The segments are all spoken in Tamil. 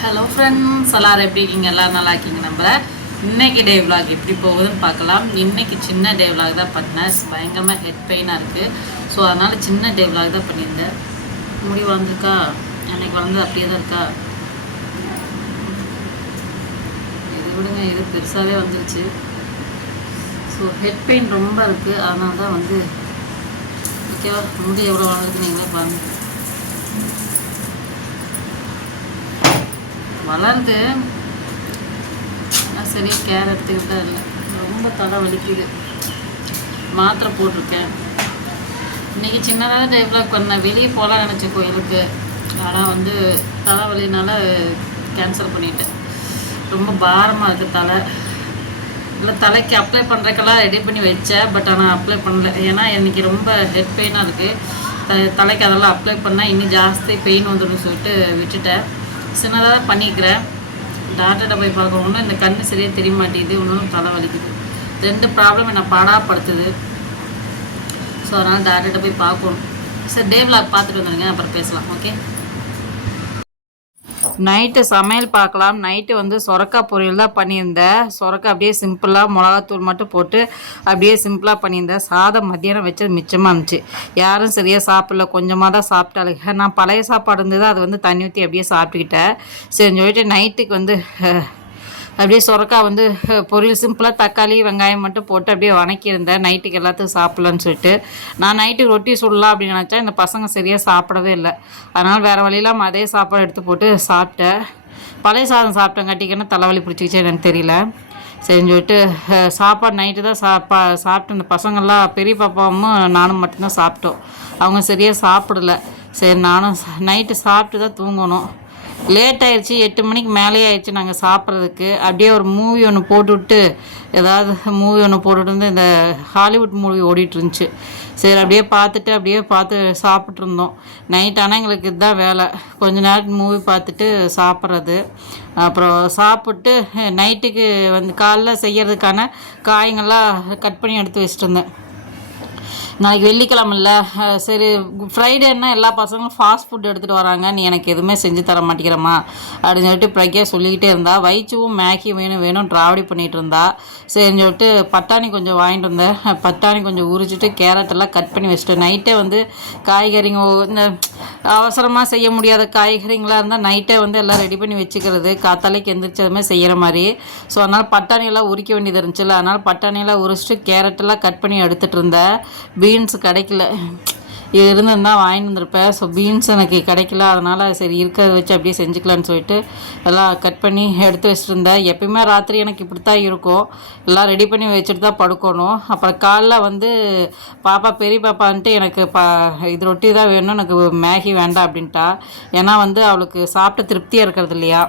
ஹலோ ஃப்ரெண்ட்ஸ் எல்லாரும் எப்படி இருக்கீங்க? எல்லோரும் நல்லா இருக்கீங்க நம்ம இன்றைக்கி டே விலாக் எப்படி போகுதுன்னு பார்க்கலாம். இன்றைக்கி சின்ன டே விலாக் தான் பண்ணேன். பயங்கரமாக ஹெட் பெயினாக இருக்குது ஸோ அதனால் சின்ன டே விலாக் தான் பண்ணியிருந்தேன். முடி வளர்ந்துருக்கா? அன்னைக்கு வளர்ந்து அப்படியே தான் இருக்கா? இது விடுங்க இது பெருசாகவே வந்துருச்சு. ஸோ ஹெட் பெயின் ரொம்ப இருக்குது அதனால தான் வந்து ஓகேவா முடி எவ்வளோ வளர்ந்துருக்கு நீங்களே பாருங்கள் வளருது. ஆனால் சரியாக கேர் எடுத்துக்கிட்டா இல்லை. ரொம்ப தலை வலிக்குது. மாத்திரை போட்டிருக்கேன். இன்றைக்கி சின்னதாக டெவலப் பண்ணேன். வெளியே போகலாம் நினச்சேன் கோயிலுக்கு. ஆனால் வந்து தலைவலினால கேன்சல் பண்ணிட்டேன். ரொம்ப பாரமாக இருக்குது தலை. இல்லை தலைக்கு அப்ளை பண்ணுறக்கெல்லாம் ரெடி பண்ணி வச்சேன். பட் ஆனால் அப்ளை பண்ணல. ஏன்னா எனக்கு ரொம்ப ஹெட் பெயினாக இருக்குது த தலைக்கு அதெல்லாம் அப்ளை பண்ணால் இன்னும் ஜாஸ்தி பெயின் வந்துடும் சொல்லிட்டு விட்டுட்டேன். சின்னதாக பண்ணிக்கிறேன். டாக்டர்கிட்ட போய் பார்க்கணுன்னா இந்த கண்ணு சரியாக தெரிய மாட்டேங்குது இன்னும் தலை வலிக்குது. ரெண்டு ப்ராப்ளம் என்னை பாடாப்படுத்துது. ஸோ அதனால் டாக்டர்கிட்ட போய் பார்க்கணும். சரி டே விளாக் பார்த்துட்டு வந்துடுங்க. அப்புறம் பேசலாம். ஓகே நைட்டு சமையல் பார்க்கலாம். நைட்டு வந்து சொரக்கா பொரியல் தான் பண்ணியிருந்தேன். சொரக்கா அப்படியே சிம்பிளாக மிளகாத்தூள் மட்டும் போட்டு அப்படியே சிம்பிளாக பண்ணியிருந்தேன். சாதம் மத்தியானம் வச்சது மிச்சமாக இருந்துச்சு. யாரும் சரியாக சாப்பிடல. கொஞ்சமாக தான் சாப்பிட்டாளுங்க. நான் பழைய சாப்பாடு இருந்தது அது வந்து தண்ணி ஊற்றி அப்படியே சாப்பிட்டுக்கிட்டேன். சரி சொல்லிட்டு நைட்டுக்கு வந்து அப்படியே சொரக்காய் வந்து பொரியல் சிம்பிளாக தக்காளி வெங்காயம் மட்டும் போட்டு அப்படியே வணக்கியிருந்தேன். நைட்டுக்கு எல்லாத்துக்கும் சாப்பிட்லன்னு சொல்லிட்டு. நான் நைட்டுக்கு ரொட்டி சுடலாம் அப்படின்னு நினச்சா இந்த பசங்க சரியாக சாப்பிடவே இல்லை. அதனால் வேறு வழியெல்லாம் அதே சாப்பாடு எடுத்து போட்டு சாப்பிட்டேன். பழைய சாதம் சாப்பிட்டங்காட்டிக்கன்னா தலைவலி பிடிச்சிக்கிச்சே எனக்கு தெரியல. சரின்னு சொல்லிட்டு சாப்பாடு நைட்டு தான் சாப்பா சாப்பிட்டு இந்த பசங்கள்லாம் பெரிய பாப்பாவும் நானும் மட்டும்தான் சாப்பிட்டோம். அவங்க சரியாக சாப்பிடல. சரி நானும் நைட்டு சாப்பிட்டு தான் தூங்கணும். லேட் ஆயிடுச்சு எட்டு மணிக்கு மேலே ஆயிடுச்சு நாங்கள் சாப்பிட்றதுக்கு. அப்படியே ஒரு மூவி ஒன்று போட்டுவிட்டு ஏதாவது மூவி ஒன்று போட்டுட்டு இருந்து இந்த ஹாலிவுட் மூவி ஓடிட்டு இருந்துச்சு. சரி அப்படியே பார்த்துட்டு அப்படியே பார்த்து சாப்பிட்ருந்தோம் நைட் ஆனால் எங்களுக்கு இதுதான் வேலை. கொஞ்ச நேரம் மூவி பார்த்துட்டு சாப்பிட்றது. அப்புறம் சாப்பிட்டு நைட்டுக்கு வந்து காலைல செய்யறதுக்கான காய்ங்கள்லாம் கட் பண்ணி எடுத்து வச்சுட்டு இருந்தேன். நாளைக்கு வெள்ளிக்கிழமில்ல சரி ஃப்ரைடேன்னா எல்லா பசங்களும் ஃபாஸ்ட் ஃபுட் எடுத்துகிட்டு வராங்க. நீ எனக்கு எதுவுமே செஞ்சு தர மாட்டேங்கிறம்மா அப்படின்னு சொல்லிட்டு பிரக்யா சொல்லிக்கிட்டே இருந்தா. வைச்சுவும் மேகி வேணும் வேணும் ட்ராவடி பண்ணிகிட்டு இருந்தா. சரின்னு சொல்லிட்டு பட்டாணி கொஞ்சம் வாங்கிட்டு வந்தேன். பட்டாணி கொஞ்சம் உரிச்சிட்டு கேரட் எல்லாம் கட் பண்ணி வச்சுட்டு நைட்டே வந்து காய்கறிங்க இந்த அவசரமாக செய்ய முடியாத காய்கறிங்களாக இருந்தால் நைட்டே வந்து எல்லாம் ரெடி பண்ணி வச்சுக்கிறது. காத்தாலைக்கு எந்திரிச்சதுமே செய்கிற மாதிரி. ஸோ அதனால் பட்டாணியெல்லாம் உரிக்க வேண்டியது இருந்துச்சுல்ல. அதனால் பட்டாணியெல்லாம் உரிச்சிட்டு கேரட் எல்லாம் கட் பண்ணி எடுத்துகிட்டு இருந்தேன். பீன்ஸ் கிடைக்கல. இது இருந்திருந்தா வாங்கிட்டு வந்திருப்பேன். ஸோ பீன்ஸ் எனக்கு கிடைக்கல. அதனால் சரி இருக்கிறத வச்சு அப்படியே செஞ்சுக்கலான்னு சொல்லிட்டு எல்லாம் கட் பண்ணி எடுத்து வச்சுட்டு இருந்தேன் எப்பயுமே ராத்திரி எனக்கு இப்படி தான் இருக்கும். எல்லாம் ரெடி பண்ணி வச்சுட்டு தான் படுக்கணும். அப்புறம் காலைல வந்து பாப்பா பெரிய பாப்பான்ட்டு எனக்கு பா இது ரொட்டி தான் வேணும். எனக்கு மேகி வேண்டாம் அப்படின்ட்டா. ஏன்னா வந்து அவளுக்கு சாப்பிட்டு திருப்தியாக இருக்கிறது இல்லையா?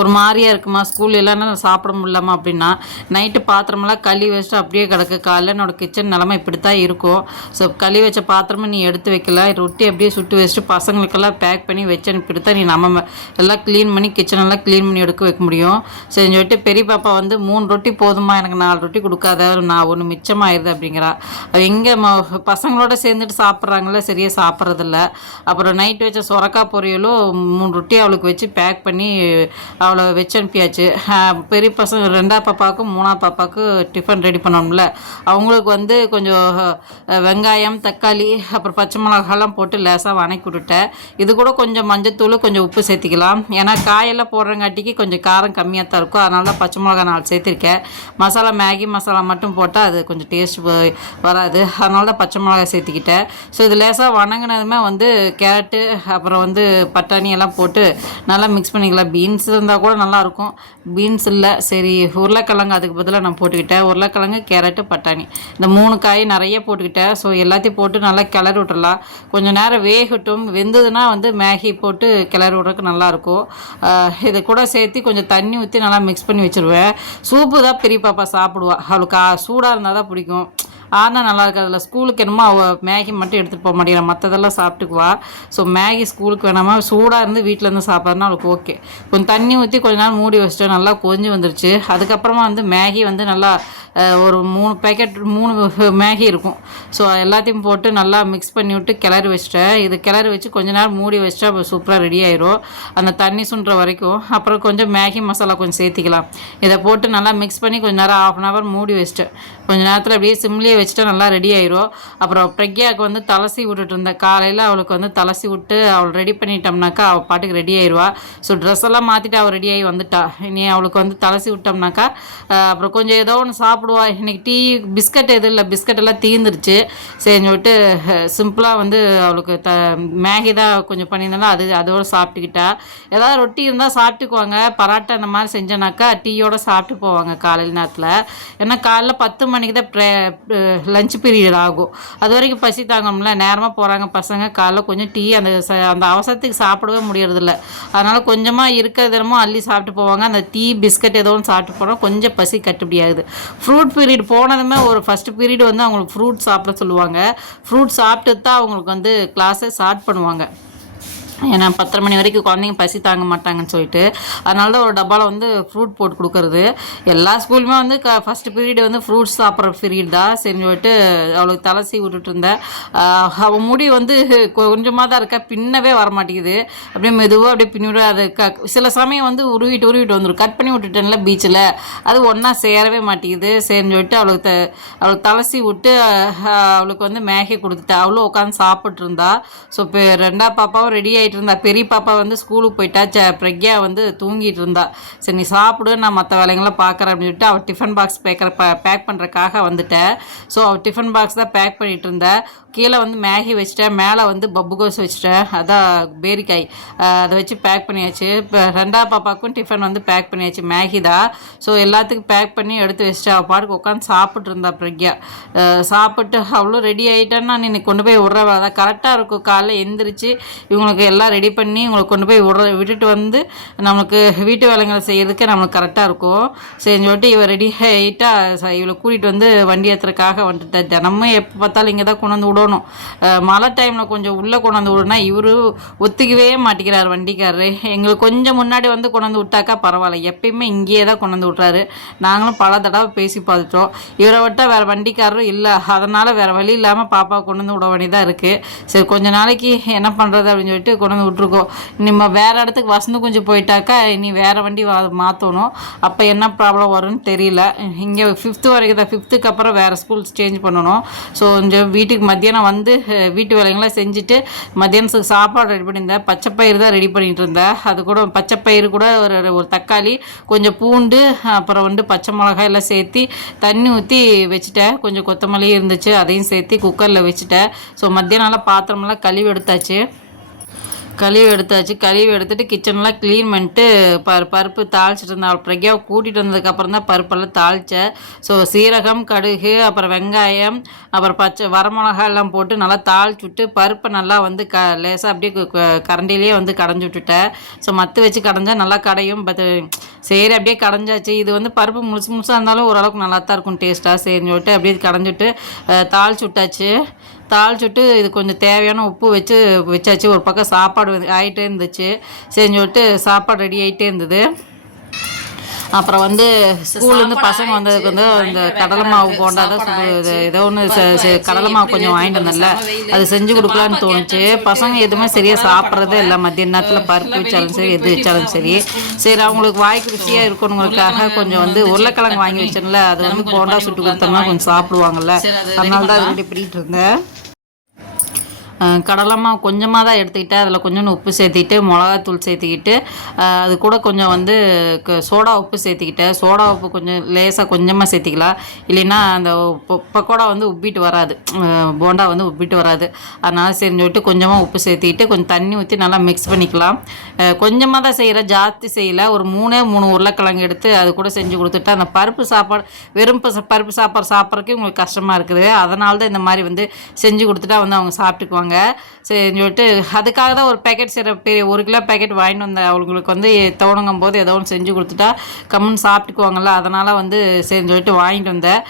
ஒரு மாதிரியா இருக்குமா? ஸ்கூல் இல்லைன்னா சாப்பிட முடியலமா அப்படின்னா நைட்டு பாத்திரமெல்லாம் கழுவி வச்சுட்டு அப்படியே கிடக்கு. காலைல என்னோட கிச்சன் நிலமை இப்படி தான் இருக்கும். ஸோ கழுவி வச்ச பாத்திரமும் நீ எடுத்து வைக்கல. ரொட்டி அப்படியே சுட்டு வச்சுட்டு பசங்களுக்கெல்லாம் பேக் பண்ணி வச்சு இப்படி தான் நீ நம்ம எல்லாம் க்ளீன் பண்ணி கிச்சன் எல்லாம் க்ளீன் பண்ணி எடுக்க வைக்க முடியும். சரி சொல்லிட்டு பெரிய பாப்பா வந்து மூணு ரொட்டி போதுமா எனக்கு நாலு ரொட்டி கொடுக்காத. நான் ஒன்று மிச்சமாயிருது அப்படிங்கிறா. அவ எங்கே பசங்களோட சேர்ந்துட்டு சாப்பிட்றாங்களே சரியாக சாப்பிட்றதில்ல. அப்புறம் நைட் வச்ச சொரக்கா பொரியலும் மூணு ரொட்டி அவளுக்கு வச்சு பேக் பண்ணி அவளை வச்சு அனுப்பியாச்சு. பெரிய பசங்க ரெண்டாவது பாப்பாவுக்கும் மூணாவது பாப்பாவுக்கு டிஃபன் ரெடி பண்ணணும்ல. அவங்களுக்கு வந்து கொஞ்சம் வெங்காயம் தக்காளி அப்புறம் பச்சை மிளகாலாம் போட்டு லேசாக வணக்கி விட்டுட்டேன். இது கூட கொஞ்சம் மஞ்சத்தூள் கொஞ்சம் உப்பு சேர்த்திக்கலாம். ஏன்னா காயெல்லாம் போடுறங்காட்டிக்கு கொஞ்சம் காரம் கம்மியாக தான் இருக்கும். அதனால தான் பச்சை மிளகா நாலு சேர்த்திருக்கேன். மசாலா மேகி மசாலா மட்டும் போட்டால் அது கொஞ்சம் டேஸ்ட் வராது. அதனால தான் பச்சை மிளகா சேர்த்திக்கிட்டேன். ஸோ இது லேசாக வணங்கினதுமே வந்து கேரட்டு அப்புறம் வந்து பட்டாணி எல்லாம் போட்டு நல்லா மிக்ஸ் பண்ணிக்கலாம். பீன்ஸ் இருந்தால் கூட நல்லாயிருக்கும் பீன்ஸ் இல்லை சரி உருளைக்கிழங்கு அதுக்கு பதிலாக நான் போட்டுக்கிட்டேன். உருளைக்கிழங்கு கேரட்டு பட்டாணி. இந்த மூணு காய் நிறைய போட்டுக்கிட்டேன் ஸோ எல்லாத்தையும் போட்டு நல்லா கிளறி விட்றலாம் கொஞ்சம் நேரம் வேகட்டும். வெந்ததுன்னா வந்து மேகி போட்டு கிளறி விட்றதுக்கு நல்லாயிருக்கும் இதை கூட சேர்த்து கொஞ்சம் தண்ணி ஊற்றி நல்லா மிக்ஸ் பண்ணி வச்சுருவேன். சூப்பு தான் பெரிய பாப்பா சாப்பிடுவா. அவளுக்கு சூடாக இருந்தால் தான் பிடிக்கும். ஆனால் நல்லா இருக்காதுல்ல ஸ்கூலுக்கு என்னமோ அவள் மேகி மட்டும் எடுத்துகிட்டு போக மாட்டேங்கிறா. மற்றதெல்லாம் சாப்பிட்டுக்குவா. ஸோ மேகி ஸ்கூலுக்கு வேணாமா? சூடாக இருந்து வீட்டில் இருந்து சாப்பிட்றதுனா அவளுக்கு ஓகே கொஞ்சம் தண்ணி ஊற்றி கொஞ்ச நேரம் மூடி வச்சுட்டு நல்லா கொஞ்சம் வந்துருச்சு. அதுக்கப்புறமா வந்து மேகி வந்து நல்லா ஒரு மூணு பேக்கெட் மூணு மேகி இருக்கும். ஸோ எல்லாத்தையும் போட்டு நல்லா மிக்ஸ் பண்ணி விட்டு கிளறி வச்சிட்டேன். இது கிளறி வச்சு கொஞ்ச நேரம் மூடி வச்சிட்டா சூப்பராக ரெடி ஆயிரும். அந்த தண்ணி சுண்டுற வரைக்கும். அப்புறம் கொஞ்சம் மேகி மசாலா கொஞ்சம் சேர்த்திக்கலாம். இதை போட்டு நல்லா மிக்ஸ் பண்ணி கொஞ்ச நேரம் ஆஃப் அன் ஹவர் மூடி வச்சிட்டேன். கொஞ்ச நேரத்தில் அப்படியே சிம்லேயே வச்சுட்டா நல்லா ரெடி ஆயிரும். அப்புறம் பிரக்யாவுக்கு வந்து தலசி விட்டுட்டு இருந்தேன் காலையில் அவளுக்கு வந்து தலசி விட்டு அவள் ரெடி பண்ணிட்டோம்னாக்கா அவள் பாட்டுக்கு ரெடி ஆயிடுவா ஸோ ட்ரெஸ் எல்லாம் மாற்றிட்டு அவள் ரெடி ஆகி வந்துட்டா. இனி அவளுக்கு வந்து தலசி விட்டோம்னாக்கா அப்புறம் கொஞ்சம் ஏதோ ஒன்று சாப்பிடுவா. இன்னைக்கு டீ பிஸ்கட் எதுவும் இல்லை. பிஸ்கட் எல்லாம் தீர்ந்துருச்சு சரின்னு சொல்லிட்டு சிம்பிளாக வந்து அவளுக்கு த மேகி தான் கொஞ்சம் பண்ணியிருந்தாலும் அது அதோடு சாப்பிட்டுக்கிட்டா. ஏதாவது ரொட்டி இருந்தால் சாப்பிட்டுக்குவாங்க. பரோட்டா இந்த மாதிரி செஞ்சோன்னாக்கா டீயோட சாப்பிட்டு போவாங்க காலையில் நேரத்தில். ஏன்னா காலைல பத்து மணி மணிக்கு தான் ப்ரே லஞ்ச் பீரியட் ஆகும். அது வரைக்கும் பசி தாங்கம்ல. நேரமாக போகிறாங்க பசங்க. காலைல கொஞ்சம் டீ அந்த ச- அந்த அவசரத்துக்கு சாப்பிடவே முடியறதில்ல. அதனால் கொஞ்சமாக இருக்கிற தினமும் அள்ளி சாப்பிட்டு போவாங்க. அந்த டீ பிஸ்கட் ஏதோ ஒன்று சாப்பிட்டு போனால் கொஞ்சம் பசி கட்டுப்படியாகுது ஃப்ரூட் பீரியட் போனதுமே ஒரு ஃபஸ்ட் பீரியட் வந்து அவங்களுக்கு ஃப்ரூட் சாப்பிட சொல்லுவாங்க. ஃப்ரூட் சாப்பிட்டு தான் அவங்களுக்கு வந்து கிளாஸை ஸ்டார்ட் பண்ணுவாங்க. ஏன்னா பத்தரை மணி வரைக்கும் குழந்தைங்க பசி தாங்க மாட்டாங்கன்னு சொல்லிட்டு அதனால தான் ஒரு டப்பாவில் வந்து ஃப்ரூட் போட்டு கொடுக்கறது. எல்லா ஸ்கூலுமே வந்து க ஃபஸ்ட்டு பீரியட் வந்து ஃப்ரூட்ஸ் சாப்பிட்ற பீரியட் தான் செஞ்சு சொல்லிட்டு அவளுக்கு தலசி விட்டுட்டு இருந்தேன். அவள் முடி வந்து கொஞ்சமாக தான் இருக்கா பின்னவே வர மாட்டேங்குது அப்படியே மெதுவாக அப்படியே பின்னிவிட அது க சில சமயம் வந்து உருவிட்டு உருவிட்டு வந்துடும் கட் பண்ணி விட்டுட்டேன்ல பீச்சில் அது ஒன்றா சேரவே மாட்டேங்குது. சரின்னு சொல்லிட்டு அவளுக்கு த அவளுக்கு தலசி விட்டு அவளுக்கு வந்து மேகி கொடுத்துட்டேன். அவளும் உட்காந்து சாப்பிட்ருந்தா ஸோ இப்போ ரெண்டா பாப்பாவும் ரெடி ஆகிட்டு இருந்தா பெரிய பாப்பா வந்து ஸ்கூலுக்கு போயிட்டா. ச பிரக்யா வந்து தூங்கிட்டு இருந்தா சரி நீ சாப்பிடு நான் மற்ற வேலைங்களாம் பார்க்குறேன் அப்படின்னு சொல்லிட்டு அவள் டிஃபன் பாக்ஸ் பேக்கிற பேக் பண்ணுறக்காக வந்துட்டேன் ஸோ அவள் டிஃபன் பாக்ஸ் தான் பேக் பண்ணிட்டு இருந்தேன் கீழே வந்து மேகி வச்சுட்டேன் மேலே வந்து பப்பு கோஸ் வச்சுட்டேன் அதான் பேரிக்காய். அதை வச்சு பேக் பண்ணியாச்சு. இப்போ ரெண்டாவது பாப்பாவுக்கும் டிஃபன் வந்து பேக் பண்ணியாச்சு. மேகி தான். ஸோ எல்லாத்துக்கும் பேக் பண்ணி எடுத்து வச்சுட்டு. அவள் பாட்டுக்கு உட்காந்து சாப்பிட்டு இருந்தா பிரக்யா சாப்பிட்டு அவ்வளோ ரெடி ஆகிட்டான்னா நீ கொண்டு போய் விட்ற அதான் கரெக்டாக இருக்கும். காலைல எந்திரிச்சு இவங்களுக்கு எல்லாம் ரெடி பண்ணி உங்களுக்கு கொண்டு போய் விட விட்டுட்டு வந்து நமக்கு வீட்டு வேலைங்களை செய்யறதுக்கு நம்மளுக்கு கரெக்டாக இருக்கும். சரின்னு சொல்லிட்டு இவள் ரெடி ஹைட்டாக இவளை கூட்டிகிட்டு வந்து வண்டி ஏற்றுறதுக்காக வந்துட்டு. தினமும் எப்போ பார்த்தாலும் இங்கே தான் கொண்டு வந்து விடணும். மழை டைமில் கொஞ்சம் உள்ளே கொண்டு வந்து விடணும்னா இவரு ஒத்துக்கவே மாட்டேங்கிறார் வண்டிக்காரரு. எங்களுக்கு கொஞ்சம் முன்னாடி வந்து கொண்டு வந்து விட்டாக்கா பரவாயில்ல. எப்பயுமே இங்கேயே தான் கொண்டு வந்து விட்றாரு. நாங்களும் பல தடவை பேசி பார்த்துட்டோம். இவரை விட்டால் வேறு வண்டிக்காரரும் இல்லை. அதனால் வேறு வழி இல்லாமல் பாப்பா கொண்டு வந்து விட வேண்டியதாக இருக்குது சரி கொஞ்ச நாளைக்கு என்ன பண்ணுறது அப்படின்னு சொல்லிட்டு கொண்டு வந்து விட்ருக்கோம் நம்ம வேறு இடத்துக்கு வசந்து கொஞ்சம் போயிட்டாக்கா இனி வேறு வண்டி மாற்றணும் அப்போ என்ன ப்ராப்ளம் வரும்னு தெரியல. இங்கே ஃபிஃப்த்து வரைக்கும் தான் ஃபிஃப்த்துக்கு அப்புறம் வேறு ஸ்கூல்ஸ் சேஞ்ச் பண்ணணும். ஸோ கொஞ்சம் வீட்டுக்கு மத்தியானம் வந்து வீட்டு வேலைங்களாம் செஞ்சுட்டு மத்தியானத்துக்கு சாப்பாடு ரெடி பண்ணியிருந்தேன். பச்சைப்பயிறு தான் ரெடி பண்ணிகிட்டு இருந்தேன். அது கூட பச்சைப்பயிறு கூட ஒரு ஒரு தக்காளி கொஞ்சம் பூண்டு அப்புறம் வந்து பச்சை மிளகாய் எல்லாம் சேர்த்து தண்ணி ஊற்றி வச்சுட்டேன். கொஞ்சம் கொத்தமல்லியும் இருந்துச்சு. அதையும் சேர்த்து குக்கரில் வச்சுட்டேன். ஸோ மத்தியானம்லாம் பாத்திரமெல்லாம் கழுவி எடுத்தாச்சு. கழுவி எடுத்தாச்சு. கழுவி எடுத்துட்டு கிச்சன்லாம் க்ளீன் பண்ணிட்டு பரு பருப்பு தாளிச்சிட்டு இருந்தேன். பிரக்யாவை கூட்டிகிட்டு வந்ததுக்கப்புறம் தான் பருப்பெல்லாம் தாளித்தேன் ஸோ சீரகம் கடுகு அப்புறம் வெங்காயம் அப்புறம் பச்சை வரமிளகா எல்லாம் போட்டு நல்லா தாளிச்சு விட்டு பருப்பை நல்லா வந்து க லேசாக அப்படியே கரண்டிலேயே வந்து கடைஞ்சி விட்டுட்டேன். ஸோ மத்து வச்சு கடைஞ்சா நல்லா கடையும். பட் சரி அப்படியே கடைஞ்சாச்சு. இது வந்து பருப்பு முழுசு முழுசாக இருந்தாலும் ஓரளவுக்கு நல்லா தான் இருக்கும் டேஸ்ட்டாக சரின்னு சொல்லிட்டு அப்படியே கடைஞ்சிட்டு தாளிச்சு விட்டாச்சு. தாளிச்சுட்டு இது கொஞ்சம் தேவையான உப்பு வச்சு வச்சாச்சு. ஒரு பக்கம் சாப்பாடு ஆகிட்டே இருந்துச்சு. சரின்னு சொல்லிட்டு சாப்பாடு ரெடி ஆகிட்டே இருந்தது. அப்புறம் வந்து ஸ்கூல்லேருந்து பசங்க வந்ததுக்கு வந்து இந்த கடலை மாவு போண்டா தான் ஏதோ ஒன்று கடலை மாவு கொஞ்சம் வாங்கிட்டு வந்தேன்ல. அது செஞ்சு கொடுக்கலான்னு தோணுச்சு. பசங்க எதுவுமே சரியாக சாப்பிட்றதே இல்லை மத்திய நேரத்தில் பருப்பு வச்சாலும் சரி எது வச்சாலும் சரி. சரி அவங்களுக்கு வாய்க்கு ருசியாக இருக்கணுங்களுக்காக கொஞ்சம் வந்து உருளைக்கிழங்கு வாங்கி வச்சேன்ல. அது வந்து போண்டா சுட்டு கொடுத்தோம்னா கொஞ்சம் சாப்பிடுவாங்கல்ல. அதனால தான் அது பண்ணிட்டு இருந்தேன். கடலமாக கடலை கொஞ்சமாக தான் எடுத்துக்கிட்டேன் அதில் கொஞ்சோண்டு உப்பு சேர்த்திக்கிட்டு மிளகாத்தூள் சேர்த்திக்கிட்டு அது கூட கொஞ்சம் வந்து க- சோடா உப்பு சேர்த்திக்கிட்டேன் சோடா உப்பு கொஞ்சம் லேசாக கொஞ்சமாக சேர்த்திக்கலாம். இல்லைன்னா அந்த பக்கோடா வந்து உப்பிட்டு வராது. போண்டா வந்து உப்பிட்டு வராது. அதனால் செஞ்சு சொல்லிட்டு கொஞ்சமாக உப்பு சேர்த்திக்கிட்டு கொஞ்சம் தண்ணி ஊற்றி நல்லா மிக்ஸ் பண்ணிக்கலாம். கொஞ்சமாக தான் செய்கிறேன் ஜாஸ்தி செய்யலை. ஒரு மூணே மூணு உருளைக்கிழங்கு எடுத்து அது கூட செஞ்சு கொடுத்துட்டு அந்த பருப்பு சாப்பாடு வெறும் பருப்பு சாப்பாடு சாப்பிட்றதுக்கு உங்களுக்கு கஷ்டமாக இருக்குது. அதனால தான் இந்த மாதிரி வந்து செஞ்சு கொடுத்துட்டா வந்து அவங்க சாப்பிட்டுக்குவாங்க. சாப்பிடுவாங்க சரின்னு சொல்லிட்டு அதுக்காக தான் ஒரு பேக்கெட் சரி பெரிய ஒரு கிலோ பேக்கெட் வாங்கிட்டு வந்தேன் அவங்களுக்கு வந்து தோணுங்கும் போது ஏதோ ஒன்று செஞ்சு கொடுத்துட்டா கம்முன்னு சாப்பிட்டுக்குவாங்கல்ல அதனால் வந்து சரின்னு சொல்லிட்டு வாங்கிட்டு வந்தேன்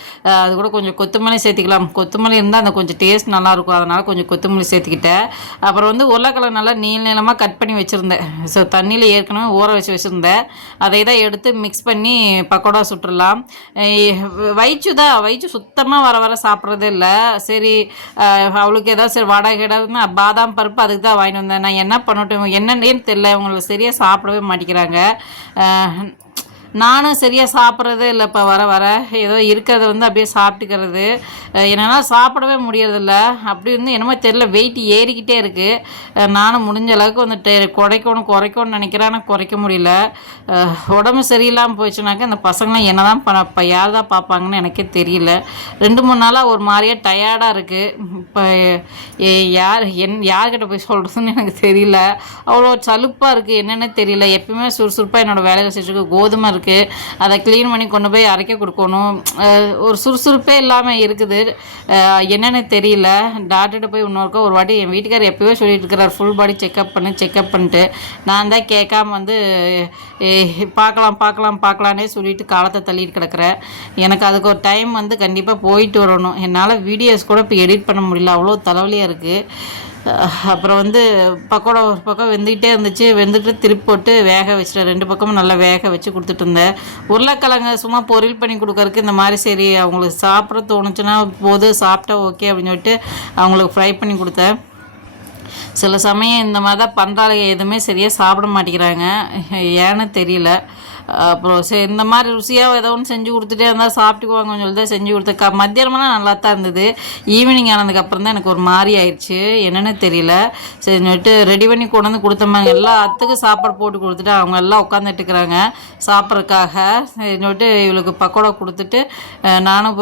அது கூட கொஞ்சம் கொத்தமல்லி சேர்த்திக்கலாம். கொத்தமல்லி இருந்தால் அந்த கொஞ்சம் டேஸ்ட் நல்லாயிருக்கும் அதனால் கொஞ்சம் கொத்தமல்லி சேர்த்துக்கிட்டேன். அப்புறம் வந்து உருளைக்கிழங்கு நல்லா நீள நீளமாக கட் பண்ணி வச்சுருந்தேன். ஸோ தண்ணியில் ஏற்கனவே ஊற வச்சு வச்சுருந்தேன். அதை தான் எடுத்து மிக்ஸ் பண்ணி பக்கோடா சுட்டுடலாம் வயிற்று தான் வயிற்று சுத்தமாக வர வர சாப்பிட்றதே இல்லை. சரி அவளுக்கு ஏதாவது சரி வடை கிடக்குன்னா பாதாம் பருப்பு அதுக்கு தான் வாங்கிட்டு வந்தேன். நான் என்ன பண்ணட்டும் என்னன்னே தெரியல. இவங்களுக்கு சரியாக சாப்பிடவே மாட்டேங்கிறாங்க. நானும் சரியாக சாப்பிட்றதே இல்லை. இப்போ வர வர. ஏதோ இருக்கிறத வந்து அப்படியே சாப்பிட்டுக்கிறது. என்னென்னா சாப்பிடவே முடியறதில்ல. அப்படி வந்து என்னமோ தெரில வெயிட் ஏறிக்கிட்டே இருக்குது நானும் முடிஞ்ச அளவுக்கு வந்து டெ- குறைக்கணும் குறைக்கணும்னு நினைக்கிறேன். ஆனால் குறைக்க முடியல. உடம்பு சரியில்லாமல் போயிடுச்சுனாக்கா இந்த பசங்களாம் என்ன தான் பண்ண இப்போ யார் தான் பார்ப்பாங்கன்னு எனக்கே தெரியல. ரெண்டு மூணு நாளாக ஒரு மாதிரியே டயர்டாக இருக்குது இப்போ யார் என் யார்கிட்ட போய் சொல்கிறதுன்னு எனக்கு தெரியல. அவ்வளோ சலுப்பாக இருக்குது என்னென்னு தெரியல. எப்பயுமே சுறுசுறுப்பாக என்னோடய வேலைகள் செஞ்சுருக்கு கோதுமை இருக்குது அதை க்ளீன் பண்ணி கொண்டு போய் அரைக்க கொடுக்கணும். ஒரு சுறுசுறுப்பே இல்லாமல் இருக்குது. என்னென்னு என்னன்னு தெரியல. டாக்டர்கிட்ட போய் இன்னொருக்கா ஒரு வாட்டி என் வீட்டுக்கார் எப்போவே சொல்லிட்டு இருக்கிறார். ஃபுல் பாடி செக்கப் பண்ணு செக்கப் பண்ணிட்டு. நான் தான் கேட்காம வந்து பார்க்கலாம் பார்க்கலாம் பார்க்கலான்னே சொல்லிட்டு காலத்தை தள்ளிட்டு கிடக்கிறேன். எனக்கு அதுக்கு ஒரு டைம் வந்து கண்டிப்பாக போயிட்டு வரணும். என்னால் வீடியோஸ் கூட இப்போ எடிட் பண்ண முடியல. அவ்வளோ தலைவலியாக இருக்குது அப்புறம் வந்து பக்கோடா ஒரு பக்கம் வெந்துக்கிட்டே இருந்துச்சு. வெந்துட்டு திருப்பி போட்டு வேக வச்சுட்டேன். ரெண்டு பக்கமும் நல்லா வேக வச்சு கொடுத்துட்டு இருந்தேன். உருளைக்கிழங்கு சும்மா பொரியல் பண்ணி கொடுக்கறதுக்கு இந்த மாதிரி சரி அவங்களுக்கு சாப்பிட தோணுச்சுன்னா போது சாப்பிட்டா ஓகே அப்படின்னு சொல்லிட்டு அவங்களுக்கு ஃப்ரை பண்ணி கொடுத்தேன். சில சமயம் இந்த மாதிரி தான் பண்ணுறாங்க எதுவுமே சரியாக சாப்பிட மாட்டேங்கிறாங்க. ஏன்னு தெரியல. அப்புறம் சரி இந்த மாதிரி ருசியாக ஏதோ ஒன்று செஞ்சு கொடுத்துட்டே இருந்தால் சாப்பிட்டுக்குவாங்கன்னு சொல்லி தான் செஞ்சு கொடுத்தேன். க மத்தியானமெல்லாம் நல்லா தான் இருந்தது. ஈவினிங் ஆனதுக்கப்புறம் தான் எனக்கு ஒரு மாதிரி ஆயிடுச்சு. என்னென்னு தெரியல. சரி சொல்லிட்டு ரெடி பண்ணி கொண்டு வந்து கொடுத்தோம்பாங்க எல்லாத்துக்கும் சாப்பாடு போட்டு கொடுத்துட்டு அவங்க எல்லாம் உட்காந்துட்டு இருக்கிறாங்க சாப்பிட்றதுக்காக. சரி சொல்லிட்டு இவளுக்கு பக்கோடா கொடுத்துட்டு நானும்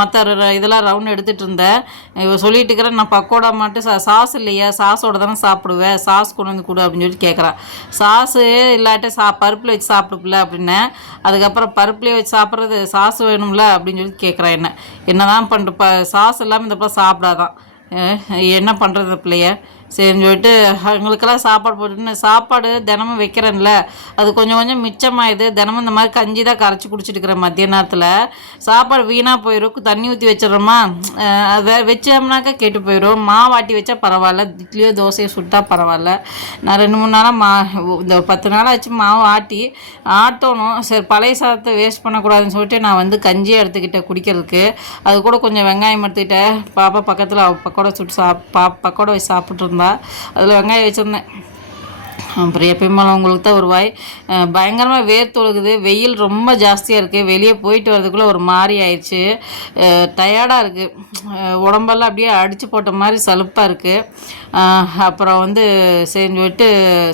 மற்ற இதெல்லாம் ரவுண்ட் எடுத்துகிட்டு இருந்தேன். இவ சொல்லிட்டு இருக்கிறேன் நான் பக்கோடா மட்டும் சா சாஸ் இல்லையா? சாஸோட தானே சாப்பிடுவேன். சாஸ் கொண்டு வந்து கொடு அப்படின்னு சொல்லிட்டு கேட்குறான் சாஸு இல்லாட்டி சா பருப்பில் வச்சு சாப்பிடுப்பில்ல அப்படின்னேன் அதுக்கப்புறம் பருப்புலேயே வச்சு சாப்பிட்றது சாஸ் வேணும்ல அப்படின்னு சொல்லி கேட்குறேன் என்ன. என்ன தான் பண்ணுற ப சாஸ் இல்லாமல் இந்த பிள்ளை சாப்பிடாதான். என்ன பண்ணுறது பிள்ளைய? சரின்னு சொல்லிட்டு அவங்களுக்கெல்லாம் சாப்பாடு போட்டுன்னு சாப்பாடு தினமும் வைக்கிறேன்ல. அது கொஞ்சம் கொஞ்சம் மிச்சமாயிடுது தினமும் இந்த மாதிரி கஞ்சி தான் கரைச்சி குடிச்சிட்டு இருக்கிறேன் மத்திய நேரத்தில். சாப்பாடு வீணாக போயிடும் தண்ணி ஊற்றி வச்சிடுறோமா? அதை வச்சோம்னாக்கா கெட்டு போயிடும் மாவாட்டி வச்சா பரவாயில்ல. இட்லியோ தோசையோ சுட்டா பரவாயில்ல. நான் ரெண்டு மூணு நாளாக மா இந்த பத்து நாள் ஆச்சு மாவு ஆட்டி ஆட்டணும். சரி பழைய சாதத்தை வேஸ்ட் பண்ணக்கூடாதுன்னு சொல்லிட்டு நான் வந்து கஞ்சியை எடுத்துக்கிட்டேன் குடிக்கிறதுக்கு. அது கூட கொஞ்சம் வெங்காயம் எடுத்துக்கிட்டேன். பாப்பா பக்கத்தில் அவ பக்கோடா சுட்டு சாப் பா பக்கோடா வச்சு சாப்பிட்ருந்தேன் அதில் வெங்காயம் வச்சுருந்தேன் அப்புறம் எப்பயுமே உங்களுக்கு தான் ஒரு வாய். பயங்கரமாக வேர் தொழுகுது. வெயில் ரொம்ப ஜாஸ்தியாக இருக்குது வெளியே போயிட்டு வரதுக்குள்ளே ஒரு மாதிரி ஆயிடுச்சு. டயர்டாக இருக்குது உடம்பெல்லாம் அப்படியே அடித்து போட்ட மாதிரி சலுப்பாக இருக்குது அப்புறம் வந்து செஞ்சு சொல்லிட்டு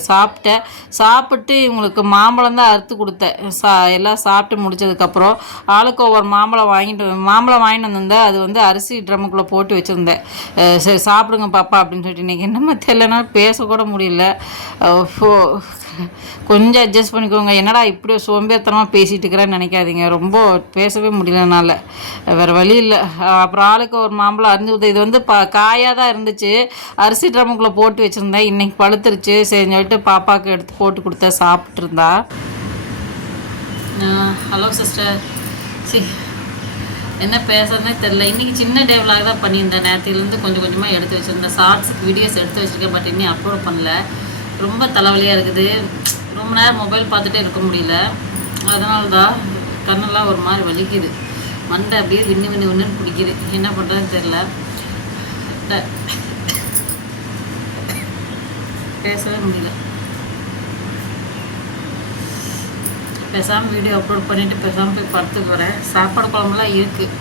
சாப்பிட்டேன். சாப்பிட்டு இவங்களுக்கு மாம்பழம் தான் அறுத்து கொடுத்தேன். சா எல்லாம் சாப்பிட்டு முடிச்சதுக்கப்புறம் ஆளுக்கு ஒவ்வொரு மாம்பழம் வாங்கிட்டு மாம்பழம் வாங்கிட்டு வந்திருந்தேன் அது வந்து அரிசி ட்ரம்முக்குள்ளே போட்டு வச்சுருந்தேன். சரி சாப்பிடுங்க பாப்பா அப்படின்னு சொல்லிட்டு இன்றைக்கி என்னமோ தெரியலனா பேசக்கூட முடியல. ஃபோ- கொஞ்சம் அட்ஜஸ்ட் பண்ணிக்கோங்க. என்னடா இப்படி சோம்பேத்தனமாக பேசிகிட்டு இருக்கிறேன்னு நினைக்காதீங்க. ரொம்ப பேசவே முடியலனால வேறு வழி இல்லை. அப்புறம் ஆளுக்கு ஒரு மாம்பழம் அரிஞ்சு கொடுத்து இது வந்து ப காயாக தான் இருந்துச்சு. அரிசி ட்ரம்முக்குள்ளே போட்டு வச்சுருந்தேன். இன்றைக்கி பழுத்துருச்சு. சரின்னு சொல்லிட்டு பாப்பாவுக்கு எடுத்து போட்டு கொடுத்தேன். சாப்பிட்ருந்தா ஹலோ சிஸ்டர் சி என்ன பேசுறதுனே தெரில இன்றைக்கி சின்ன டேவலாக தான் பண்ணியிருந்தேன். நேரத்திலேருந்து கொஞ்சம் கொஞ்சமாக எடுத்து வச்சுருந்தேன். ஷார்ட்ஸுக்கு வீடியோஸ் எடுத்து வச்சுருக்கேன். பட் இன்னும் அப்லோட் பண்ணல. ரொம்ப தலைவலியாக இருக்குது. ரொம்ப நேரம் மொபைல் பார்த்துட்டே இருக்க முடியல. அதனால தான் கண்ணெல்லாம் ஒரு மாதிரி வலிக்குது. மண்டை அப்படியே விண்ணு விண்ணு விண்ணுன்னு பிடிக்குது. என்ன பண்ணுறதுன்னு தெரில பேசவே முடியல. பேசாமல் வீடியோ அப்லோட் பண்ணிவிட்டு பேசாமல் போய் படுத்துக்கு வரேன். சாப்பாடு குழம்புலாம் இருக்குது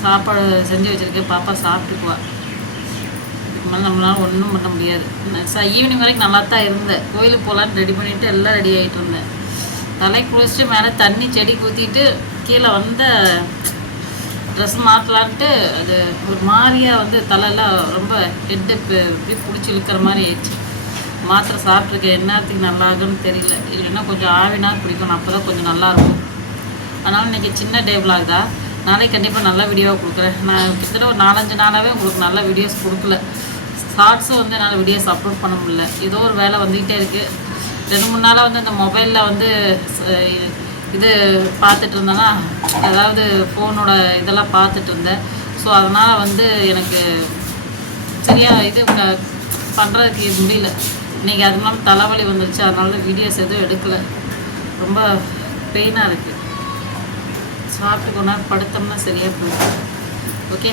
சாப்பாடு செஞ்சு வச்சுருக்கேன். பாப்பா சாப்பிட்டுக்குவா. மேலே ஒன்றும் பண்ண முடியாது. சார் ஈவினிங் வரைக்கும் நல்லா தான் இருந்தேன். கோயிலுக்கு போகலான்னு ரெடி பண்ணிவிட்டு எல்லாம் ரெடி ஆகிட்டு இருந்தேன். தலை குளிச்சுட்டு மேலே தண்ணி செடி குத்திட்டு கீழே வந்த ட்ரெஸ் மாற்றலான்ட்டு அது ஒரு மாதிரியாக வந்து தலையெல்லாம் ரொம்ப ஹெட்டு இப்படி பிடிச்சி இழுக்கிற மாதிரி ஆயிடுச்சு. மாத்திரை சாப்பிட்ருக்கேன் என்னத்துக்கு நல்லா ஆகுன்னு தெரியல. இல்லைன்னா கொஞ்சம் ஆவினா பிடிக்கணும் அப்போ தான் கொஞ்சம் நல்லாயிருக்கும் அதனால் இன்றைக்கி சின்ன டே vlog தான். நாளைக்கு கண்டிப்பாக நல்ல வீடியோவாக கொடுக்குறேன். நான் கிட்டத்தட்ட ஒரு நாலஞ்சு நாளாகவே உங்களுக்கு நல்ல வீடியோஸ் கொடுக்கல. ஷார்ட்ஸும் வந்து என்னால் வீடியோஸ் அப்லோட் பண்ண முடியல. ஏதோ ஒரு வேலை வந்துக்கிட்டே இருக்குது ரெண்டு மூணு நாளாக வந்து அந்த மொபைலில் வந்து இது பார்த்துட்டு இருந்தேன்னா அதாவது ஃபோனோட இதெல்லாம் பார்த்துட்டு இருந்தேன். ஸோ அதனால் வந்து எனக்கு சரியாக இது பண்ணுறதுக்கு முடியல. இன்றைக்கி அது மாதிரி தலைவலி வந்துருச்சு. அதனால வீடியோஸ் எதுவும் எடுக்கலை. ரொம்ப பெயினாக இருக்குது சாப்பிட்டு கொஞ்ச படுத்தோம்னா சரியாக போயிடும். ஓகே